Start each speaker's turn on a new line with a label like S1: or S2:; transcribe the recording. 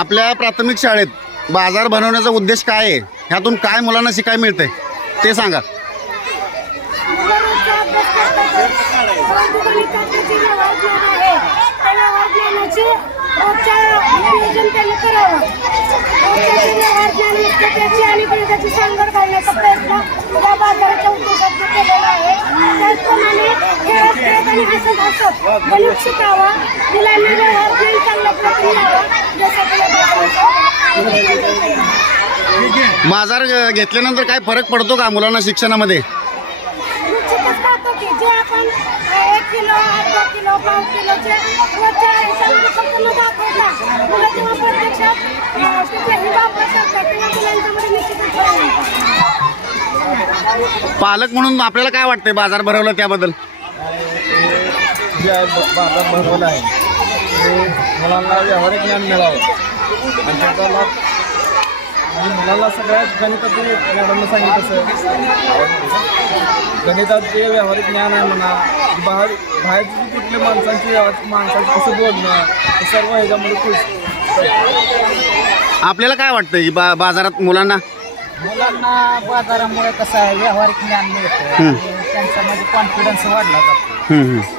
S1: आपल्या प्राथमिक शाळेत बाजार बनवण्याचा उद्देश काय आहे? ह्यातून काय मुलांना शिकाय मिळते ते सांगा.
S2: मुलांना
S1: बाजार घेतल्यानंतर काय फरक पडतो का मुलांना शिक्षणामध्ये. पालक म्हणून आपल्याला काय वाटतंय बाजार भरवला त्याबद्दल?
S3: बाजार भरवला आहे मुलांना व्यावहारिक ज्ञान मिळावं. आणि त्याचा लाभ आणि मुलांना सगळ्यात गणितात जे मॅडमनं सांगितलं तसं गणितात जे व्यावहारिक ज्ञान आहे म्हणा बाहेर बाहेरची जी कुठल्या माणसांची माणसांचं कसं बोलणं हे सर्व ह्याच्यामध्ये खुश
S1: आपल्याला काय वाटतंय की बा बाजारात मुलांना?
S4: मुलांना बाजारामुळे कसं आहे व्यावहारिक ज्ञान मिळतं त्यांच्यामध्ये कॉन्फिडन्स वाढला जातो.